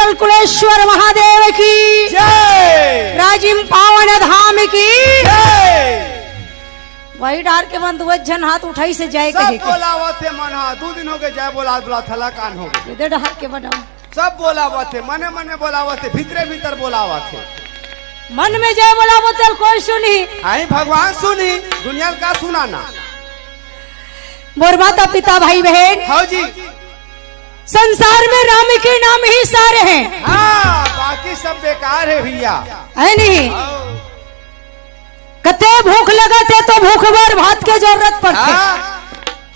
चंचल कुलेश्वर महादेव की जय, राजिम पावन धाम की जय। वही डार के बंद जन हाथ उठाई से जाए सब कहे बोलावत थे मना 2 दिन हो गए जय बोला थला कान हो गए इधर डार के बनाओ सब बोलावत थे मने मने बोलावत थे भीतरे भीतर बोलावत थे मन में जय बोला बोतल कोई सुनी आई भगवान सुनी दुनिया का सुनाना मोर माता पिता भाई बहन हाँ जी संसार में राम के नाम ही सारे हैं। हाँ बाकी सब बेकार है भैया है नहीं कते भूख लगा थे तो भूख भर भात के जरूरत पड़ती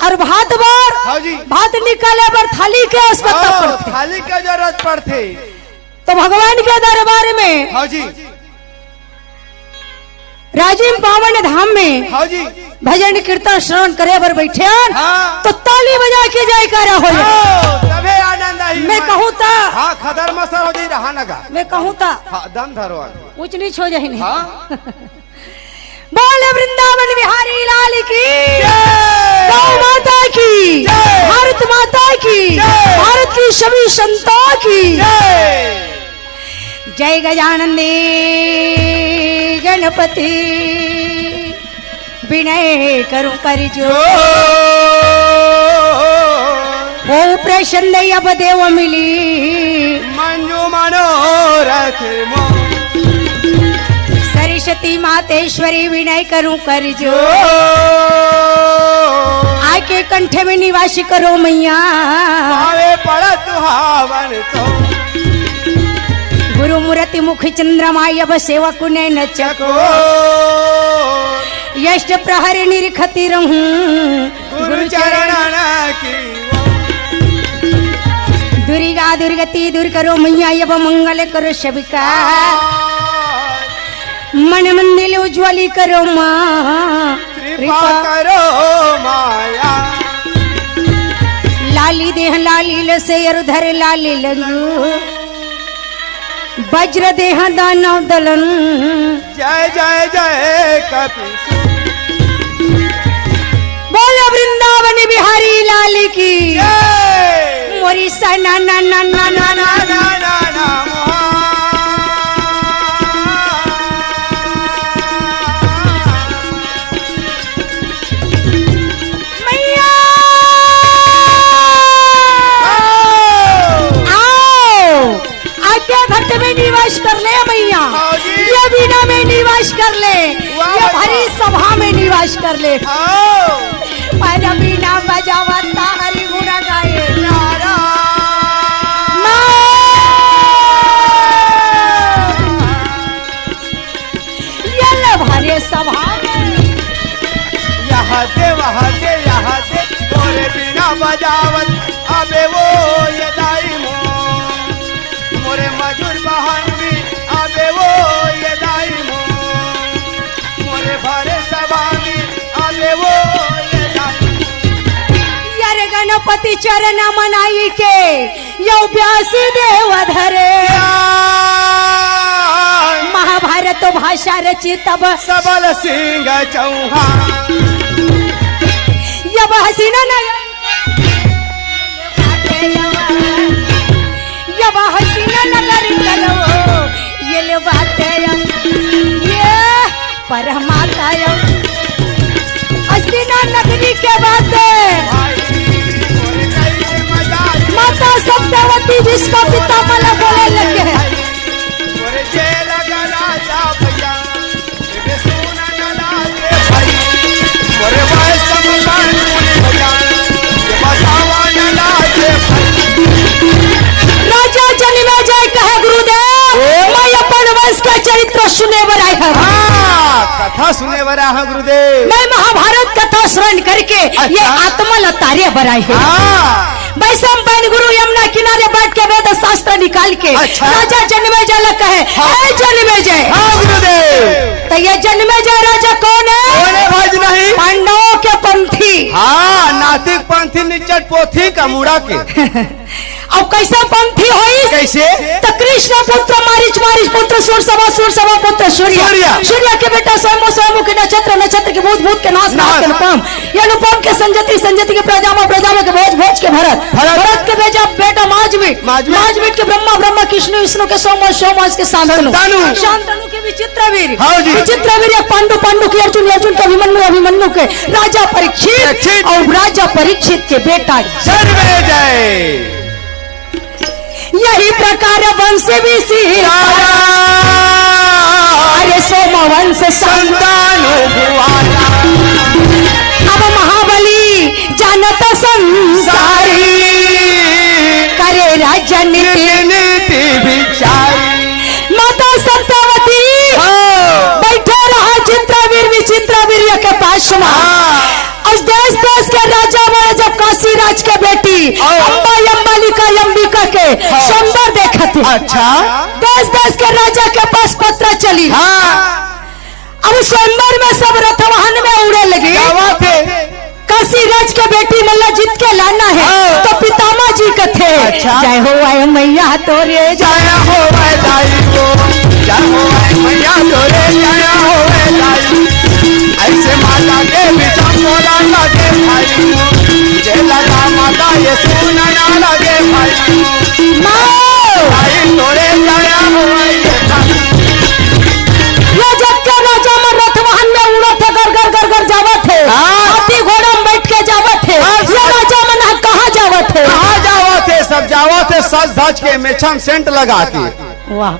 और भात भर हाँ जी भात निकाले पर थाली के आवश्यकता पड़ती थाली का जरूरत पड़ती तो भगवान के दरबार में हाँ जी राजिम पावन धाम में हाँ जी भजन कीर्तन श्रवण करे बर बैठे हाँ। तो ताली बजा के जयकारा हो तबे आनंद आई मैं कहूँ ता हाँ खदर मसर हो जाए रहा नगा मैं कहूँ ता हाँ दम धरो ऊंच नीच हो जाए नहीं हाँ बोले वृंदावन बिहारी लाल की गौ माता की भारत माता की भारत की सभी संतों की जय गजानंदी गणपति विनय करूं कर जो हो प्रसन्न अब देव मिली मंजू मनोरथ सरस्वती मातेश्वरी विनय करूं कर जो आके कंठे में निवासी करो मैया आवे पड़त हावन तो गुरु मूर्ति मुख चंद्रमा अब सेवक ने नचको यष्ट प्रहर निरखती रहूं गुरु चरण की दुर्गा दुर्गति दूर करो मैया अब मंगल करो सबका मन मंदिर उज्ज्वली करो माँ कृपा करो माया लाली देह लाली से अरुधर लाली लंगू वज्र देह दानव दलन जय जय जय कपि बोलो वृंदावन बिहारी लाल की मोरी सना ना ना ना ना ना ना मैया आओ आज्ञा घट में निवास कर ले मैया ये बीना में निवास कर ले ये भरी सभा में निवास कर ले पर बीना बजावता हरि गुण गाए ये भरे सभा यहाँ दे तोरे बिना बजावत अबे वो ये दाई मोरे मधुर बहन भी अबे वो ये दाई मोरे भरे सभा भी अबे वो ये दाई यार गणपति चरण मनाई के यो प्यासी देव धरे महाभारत भाषा रचित सबल सिंह चौहान यब हसीना यब हसीना नगर करो ये ले बाते ये परमाता हसीना नगरी के बाते माता सत्यवती जिसको पिता मला बोले लगे है राजा जन्मे जाए कहे गुरुदेव मैं अपन वंश का चरित्र सुने बराई हूँ कथा सुने बरा है गुरुदेव मैं महाभारत कथा श्रवण करके ये आत्मा लतारे बराई है वैश्व बन गुरु यमुना किनारे बैठ के वेद शास्त्र निकाल के राजा जन्मे जय कहे जन्मे जय गुरुदेव तो ये जन्मे जय राजा कौन है भाज नहीं पांडवों के पंथी हाँ नातिक पंथी निचट पोथी का मुड़ा के अब कैसा पंक्ति होई कैसे? तो कृष्ण पुत्र मारीच मारीच पुत्र सूर्य पुत्र सूर्य के बेटा स्वयं के नक्षत्र के भूत के नाश के अनुपम ये अनुपम के संजति के प्रजामा के भोज के भरत के बेटा माजवीट के ब्रह्मा विष्णु के सोम के शांतनु के विचित्र वीर पांडु के अर्जुन के अभिमन्यु के राजा परीक्षित और राजा परीक्षित के बेटा जय। यही प्रकार वंश भी अरे सोम वंश संतानो अब महाबली जानत संसारी करे राज्य नीति विचारी माता सत्यवती बैठे रहा विचित्र वीर के पास देश के राजा वाले जब काशी राज के बेटी अंबिका के सुंदर देखा थे। अच्छा देश के राजा के पास पत्र चली। अब स्वयंवर में सब रथ वाहन में उड़े लगे। काशी राज के बेटी मल्ला जीत के लाना है तो पितामा जी का थे। जय हो आए मैया तोरे जय हो मैया तोरे जय हो ऐसे माता के बिचम बोला लगे भाई जे लगा माता ये सुना ना लगे भाई तोरे जय हो ये जब के राजा में रथ वाहन में उड़ा थे घर जावा थे हाथी घोड़ा में बैठ के जावा थे ये राजा में कहाँ जावा थे सब जावा थे सज धज के मेछम सेंट लगा के वाह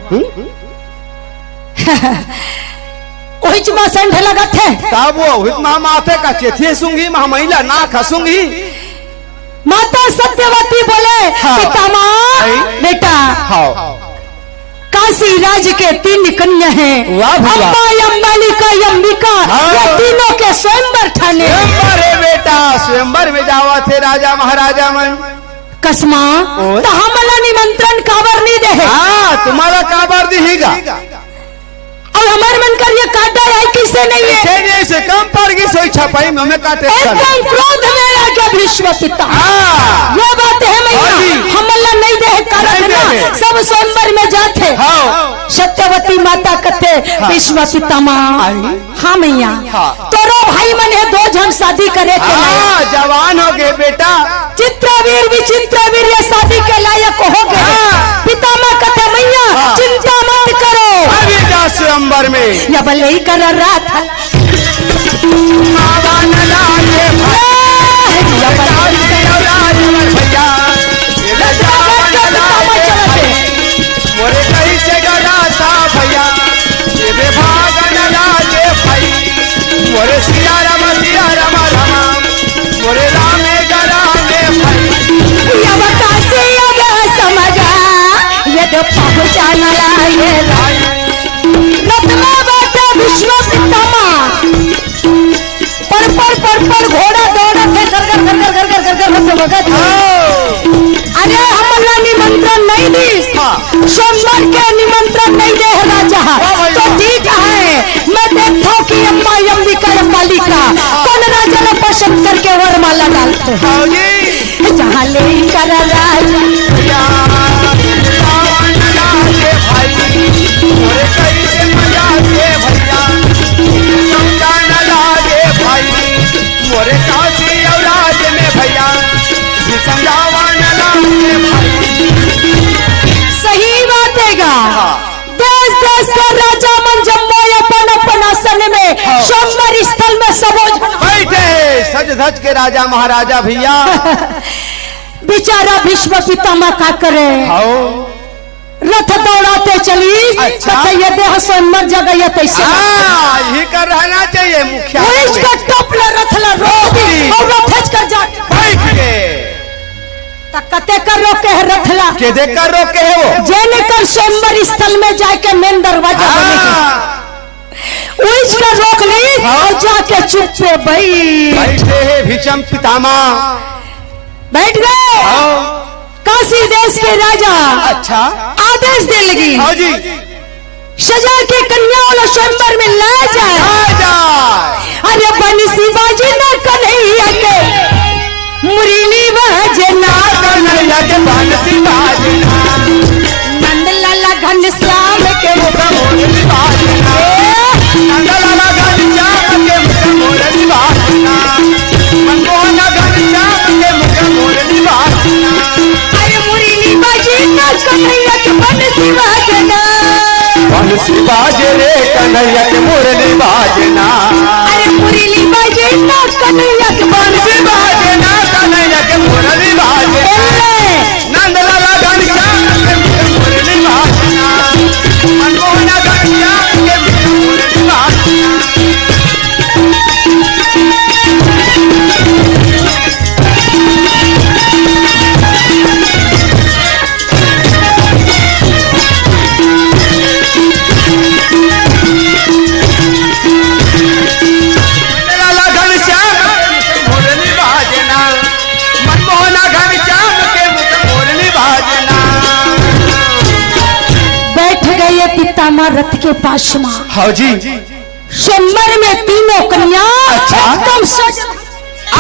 ओहिच में सेंट लगा थे तब वो माथे का चेथे सूंगी महिला ना खसूंगी। माता सत्यवती बोले पितामा बेटा काशी राज के 3 कन्या हैं अंबिका ये तीनों के स्वयंवर ठाने बेटा स्वयंवर में जावा थे राजा महाराजा मन कसमा तो हमला निमंत्रण काबर नहीं दे तुम्हारा काबर दिखेगा और हमारे मन कर ये काटा है किसे नहीं है ऐसे कम पड़ गई सोई छपाई में हमें काटे एकदम क्रोध में आ गया भीष्म पिता ये बात है मैया हमला नहीं दे कारण ना सब स्वयंवर में जाते सत्यवती माता कहते भीष्म पितामह हाँ मैया तोरो भाई मन है 2 जन शादी करे के जवान हो गए बेटा चित्रवीर विचित्रवीर ये शादी के लायक हो गए पितामह कहते मैया चिंता मत करो अभी जा स्वयंवर में या भले ही कर रहा था मोरे कहीं से गड़ा था भैया ये भागन लागे भाई मोरे सिया राम मोरे रामे गड़ा में भाई या बता से अब समझा ये तो पहुंचाना लाए रत्ना बाटा विश्व पितामह पर घोड़ा दौड़ा थे घर अरे हमला निमंत्रण नहीं दी सोमवार के निमंत्रण नहीं दे राजा तो ठीक है मैं देखता हूँ कि अंबिका कौन राजा ने पसंद करके वरमाला डालते हैं जहाँ ले कर राजा मोरे काशी औलाद में भैया सही बात है देश का राजा मन जम्मो अपन आसन में सोमवार स्थल में सब बैठे सज धज के राजा महाराजा भैया बेचारा भीष्म पितामह का करे रथ दौड़ाते चली ये देह स्वयंवर जगह ये तैसे यही कर रहना चाहिए मुखिया का टपला रथ ला और रथ कर जा बैठ के कते कर रोके है रथला के दे कर रोके है वो जेने कर स्वयंवर स्थल में जाके मेन दरवाजा उस का रोक नहीं और जाके चुप पे बैठे है भीष्म पितामह बैठ गए काशी देश के राजा अच्छा आदेश दे लगी जी सजा के कन्या वाला स्वयंवर में ला जाए अरे बंसी बाजी ना कन्हैया के मुरली बजना कन्हैया के बंसी बाजना नंद लाला घनश्याम के मुख मोरनी बाजना नंद लाला घनश्याम के मुख मोरनी बाजना मनमोहन घनश्याम के मुख मोरनी बाजना अरे मुरली बाजी ना कन्हैया के बंसी बाजना बंसी बाजे रे कन्हैया के मुरली बाजना अरे मुरली बाजी ना कन्हैया के बंसी बाजना कन्हैया के मुरली बाजना नंद लाला घनश्याम के मुख मुरली बाजना मनमोहन घनश्याम के मुख मुरली बाजना लाला घनश्याम के मुख मुरली बाजना मनमोहन घनश्याम के मुख मुरली बाजना बैठ गए पितामह रथ के पास मां हाँ जी स्वयंवर में तीनों कन्या अच्छा। एकदम सज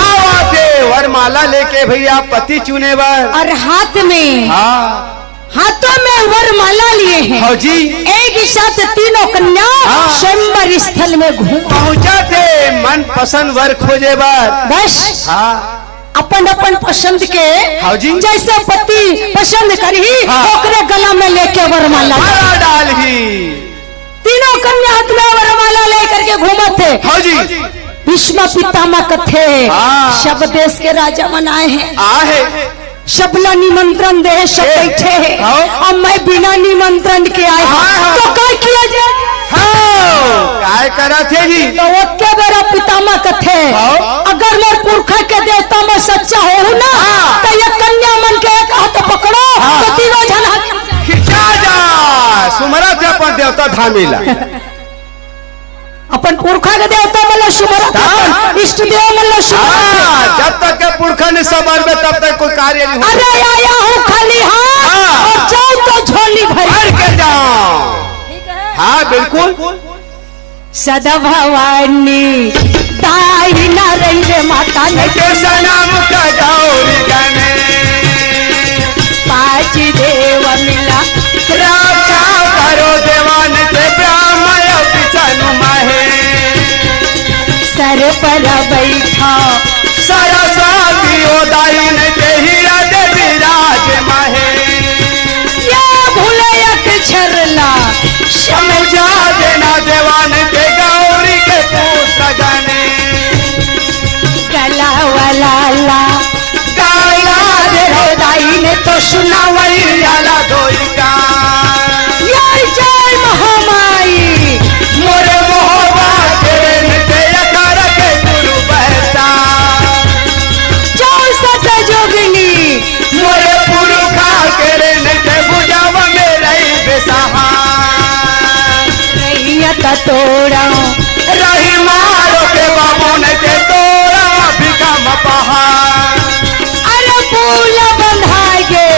आवाते वरमाला लेके भैया पति चुने वर और हाथ में हाँ हाथों में वरमाला लिए हैं हाँ जी एक ही साथ तीनों कन्या हाँ। स्वयंवर स्थल में घूम पहुंचा थे मन पसंद वर खोजे बर बस हाँ अपन अपन पसंद के हाँ जी। जैसे पति पसंद करी हाँ। ओकरे गला में लेके वरमाला माला डाल ही तीनों कन्या हाथ में वरमाला लेकर के घूमत थे हाँ जी भीष्म पितामह कथे हाँ। सब देश के राजा मनाए हैं आहे सबला निमंत्रण दे सब बैठे हैं हाँ। अब मैं बिना निमंत्रण के आए हूं। हाँ। तो क्या किया जाए हाँ काय करा थे जी तो ओके बेरा पितामह कथे हाँ। अगर मोर पुरखा के देवता में सच्चा हो ना हाँ। तो ये कन्या मन के एक हाथ पकड़ो हाँ। तो तीनों जन हाथ खिंचा जा सुमरा थे अपन देवता धामिला अपन पुरखा के देवता मतलब सुमरत हाँ। इष्ट देव मतलब हाँ, सुमरत जब तक के पुरखा ने सबर में तब तक कोई कार्य नहीं हो अरे आया हूँ खाली हाथ हाँ। और जाओ तो झोली भर भर के जाओ हाँ बिल्कुल सदा भवानी दाई ना रही माता ने कैसा नाम का गौरी गणे पाँच देव मिला राजा करो देवान के ब्राह्मण पिछनु माहे सर पर बैठा सरस्वती ओदाइन के हीरा दे विराज माहे या भूले छरला समझा देना देवान के गौरी के पुत्र गणे गला वाला ला गाया रे दाई ने तो सुना वही याला धोई का जय महामाई मोरे मोहबा के नित्य कर के गुरु बहता चौसठ जोगिनी मोरे पुरुखा के नित्य बुझाव में रही बेसहा रैयत तोड़ा रही मारो के बाबू ने के तोरा भिकम पहाड़ अरे फूल बंधागे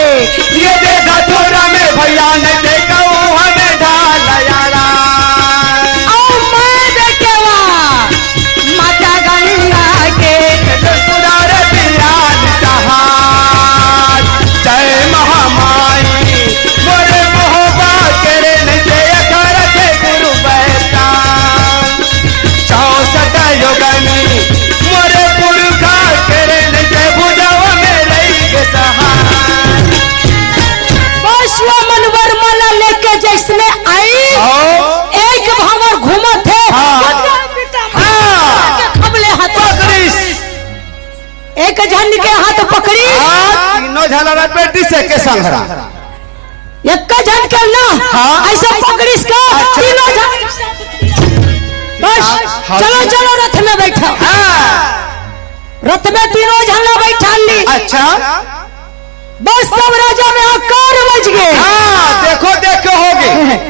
ये देखा तोरा में भैया ने देखा हमें ढाल यारा मैं बेटेवा माता गंगा के सुधार बिराज सहार जय महामाई मोरे मोहबा करे नित्य कर के गुरु बहता 64 योगनी मोरे पुरखा करे नित्य बुझाव में रही के सहार बस वो मनवर माला लेके जैसने आई एक भावर घूमत थे हाँ। खबले हाथ पकड़िस एक झंड के हाथ पकड़ी तीनों झलरा पेटी से के संघरा एक झंड के ना हाँ। ऐसा पकड़िस का अच्छा। तीनों झंड बस हाँ। चलो चलो रथ में बैठो रथ में तीनों झंडा बैठा ली अच्छा बस सब राजा में आकार बज गए हाँ देखो देखो होगी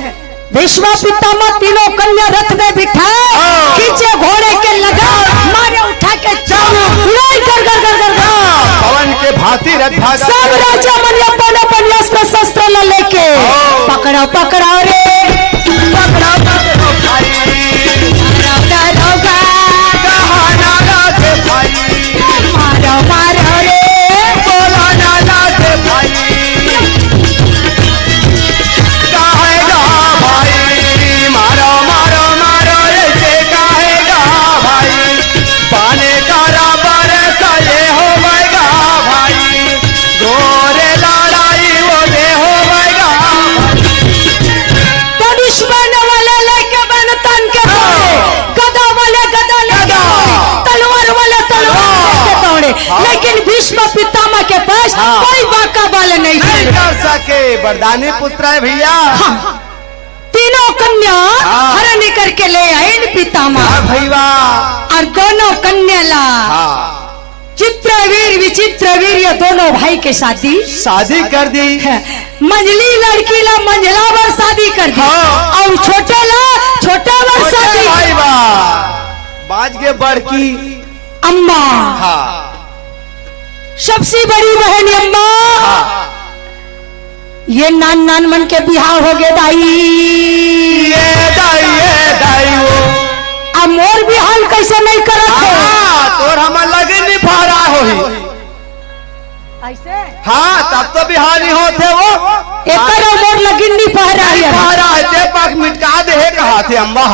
भीष्म पितामह तीनों कन्या रथ में बिठाए हाँ। खींचे घोड़े के लगा मारे उठा के चालू लड़ाई कर कर कर कर पवन के भांति रथ भागा सब राजा मन अपन अपन अस्त्र शस्त्र न लेके पकड़ो पकड़ो रे पकड़ा पकड़ो भाई दरोगा कहा नारा के भाई मारो मारो रे बोला नारा के भाई लेकिन भीष्म पितामह के पास कोई बाका बल नहीं कर सके। वरदानी पुत्र है भैया। तीनों कन्या हरण करके ले आए इन पितामह भैया। और दोनों कन्या ला चित्रवीर विचित्रवीर ये दोनों भाई के शादी कर दी। मंझली लड़की ला मंझला वर शादी कर दी और छोटे ला छोटा वर शादी। बाज के बड़की अम्मा सबसे बड़ी बहन अम्मा ये नान नान मन के बिहार हो गए दाई। ये दाई वो अब मोर बिहार कैसे नहीं करत है? तोर हम लगे नहीं फारा हो ऐसे तब तो बिहारी होते वो एक मोर लगिन नहीं पा रहा है। फारा है पाक मिटका दे कहा थे अम्मा।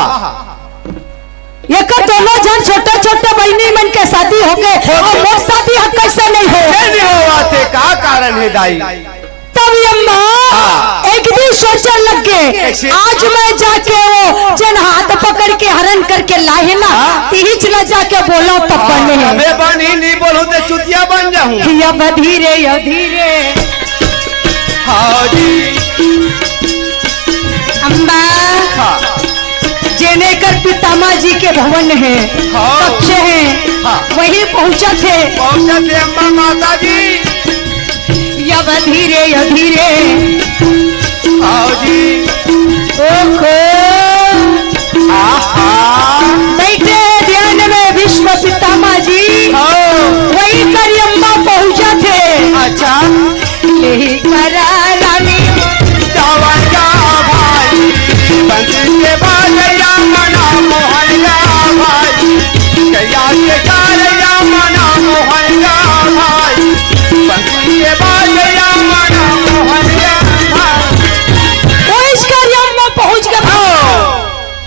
एक दोनों जन छोटे छोटे बहनी मन के शादी हो गए और मोर शादी कैसे नहीं हो? का कारण है दाई? तब अम्मा एक दिन सोचने लग गए आज मैं जाके वो जन हाथ पकड़ के हरण करके लाए ना तीही चला जाके बोलो तब बने बनी नहीं बोलो तो चुतिया बन जाऊं। अब धीरे धीरे अम्मा जेने कर पितामह जी के भवन है कक्ष है वही पहुंचा थे अम्मा माता जी। अब धीरे धीरे बैठे ध्यान में भीष्म पितामह जी वही कर अम्मा पहुंचा थे। अच्छा यही करा रानी भाई के बाजया मना मोहनिया भाई कैया के गारया मना मोहनिया भाई के बाजया मना मोहनिया भाई। अम्मा पहुंच गए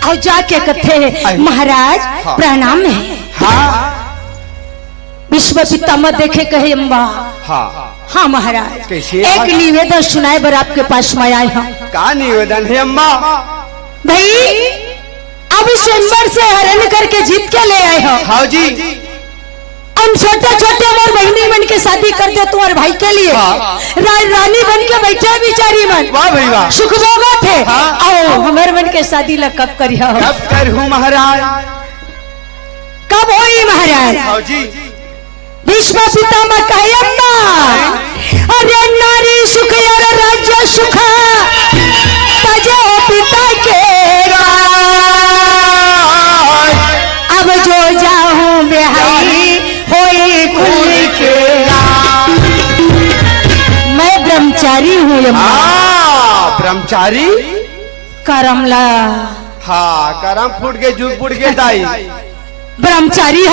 और जाके कथे महाराज प्रणाम है। विश्व पितामह देखे कहे अम्बा हाँ महाराज एक निवेदन सुनाए बर आपके पास में आए हम। का निवेदन है अम्मा? भाई अब स्वयंवर से हरण करके जीत के ले आए हो। हाँ जी। हम छोटे छोटे मोर बहनी बन के शादी कर दे तुम्हारे भाई के लिए रानी बन के बैठे बिचारी मन वाह भाई वाह सुख भोगा थे। आओ हमारे मन के शादी ला कब करियो? कब करूं महाराज? कब होई महाराज? हाँ जी। भीष्म पितामह कहे अम्मा अरे नारी सुख यार राज्य सुख तजो पिता के अब जो जाऊं बेहाई होई कुल के मैं ब्रह्मचारी हूँ अम्मा। ब्रह्मचारी करमला करम फूट के जुग फूट के दाई ब्रह्मचारी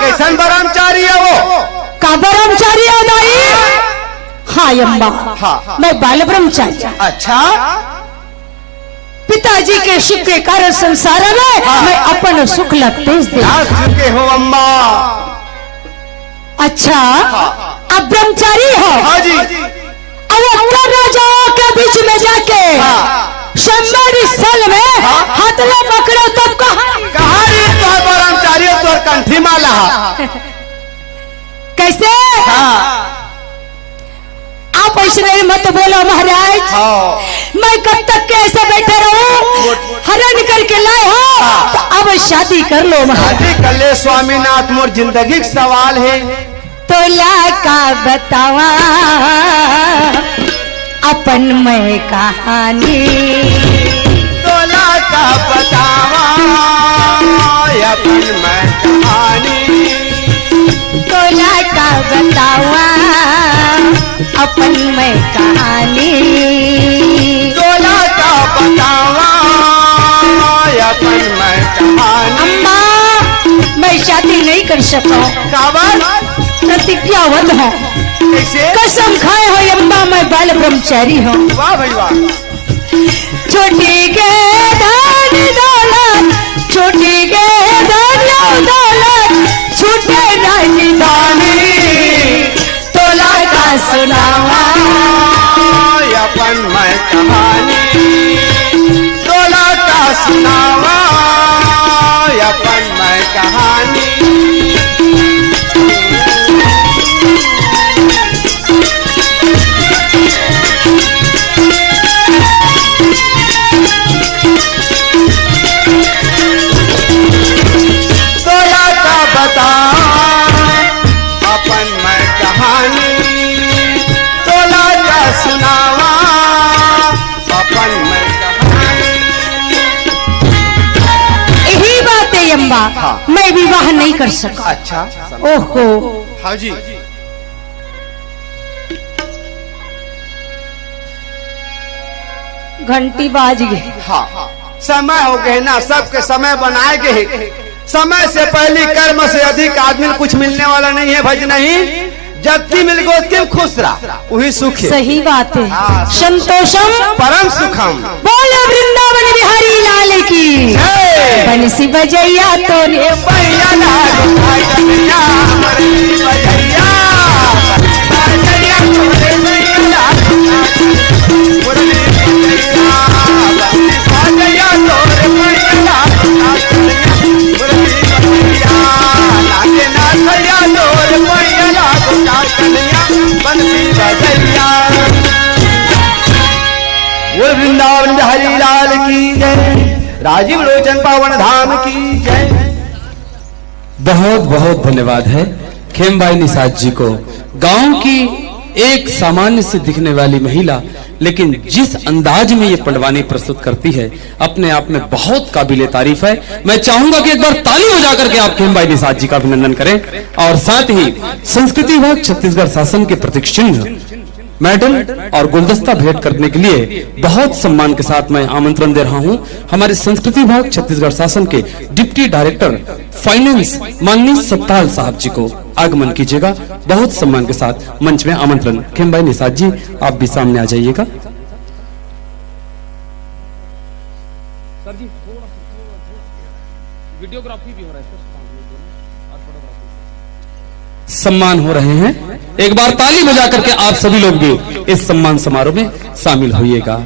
कैसन ब्रह्मचारी है वो? का ब्रह्मचारी है दाई? हाँ अम्मा मैं बाल ब्रह्मचारी। अच्छा पिताजी के सुख के कारण संसार में मैं अपन सुख लगते चुके हो अम्मा। अच्छा अब ब्रह्मचारी हो? हाँ जी। अब अंदर राजाओं के बीच में जाके संबरी स्थल में हाथ में पकड़ो तब कहा ब्रह्मचारी तो कंठी माला कैसे? आप ऐसे मत बोलो महाराज। मैं कब तक के ऐसे बैठे रहूं? हरण करके लाए हो तो अब शादी कर लो महाराज। शादी कर ले स्वामीनाथ मोर जिंदगी का सवाल है। तो ला का बतावा अपन मैं कहानी तोला का बतावा अपन मैं कहानी तोला का बतावा अपन मैं कहानी तोला का बतावा अपन मैं कहानी। अम्मा मैं शादी नहीं कर सकता प्रतिज्ञाबद्ध है। कसम खाए हो अम्मा मैं बाल ब्रह्मचारी हूँ। वाह भाई वाह। छोटी के धन दौलत छोटी के धन दौलत छूटे राजधानी तोला का सुनावा अपन मैं कहानी तोला का सुनावा अपन मैं कहानी। मैं विवाह नहीं कर सका। अच्छा ओहो, हाँ जी, घंटी बाज गई। हाँ समय हो गए ना, सबके समय बनाए गए। समय से पहले कर्म से अधिक आदमी कुछ मिलने वाला नहीं है भज नहीं। जबकि मिल गो के खुश रहा वही सुख है। सही बात है। हाँ। संतोषम परम सुखम। बोलो वृंदावन बिहारी लाल की जय। बंसी बजैया तोरे भैया लाल भैया बंसी बजैया, बजैया तोरे भैया लाल, मुरली बजैया, बंसी बजैया तोरे भैया लाल, मुरली बजैया, लागे ना भैया तोरे भैया लाल, बंसी बजैया। बोल वृंदावन बिहारी लाल की जय, राजीव लोचन पावन धाम की जय। बहुत बहुत धन्यवाद है खेमबाई निषाद जी को। गांव की एक सामान्य से दिखने वाली महिला लेकिन जिस अंदाज में ये पंडवानी प्रस्तुत करती है अपने आप में बहुत काबिले तारीफ है। मैं चाहूंगा कि एक बार ताली बजा करके आप खेमबाई निषाद जी का अभिनंदन करें और साथ ही संस्कृति विभाग छत्तीसगढ़ शासन के प्रतीक चिन्ह, मेडल और गुलदस्ता भेंट करने के लिए बहुत सम्मान के साथ मैं आमंत्रण दे रहा हूं हमारे संस्कृति विभाग छत्तीसगढ़ शासन के डिप्टी डायरेक्टर फाइनेंस माननीय सत्ताल साहब जी को आगमन कीजिएगा। बहुत सम्मान के साथ मंच में आमंत्रण। खेमबाई निषाद जी आप भी सामने आ जाइएगा। सर जी वीडियोग्राफी भी हो रहा है, सम्मान हो रहे हैं। एक बार ताली बजा करके आप सभी लोग भी इस सम्मान समारोह में शामिल होइएगा।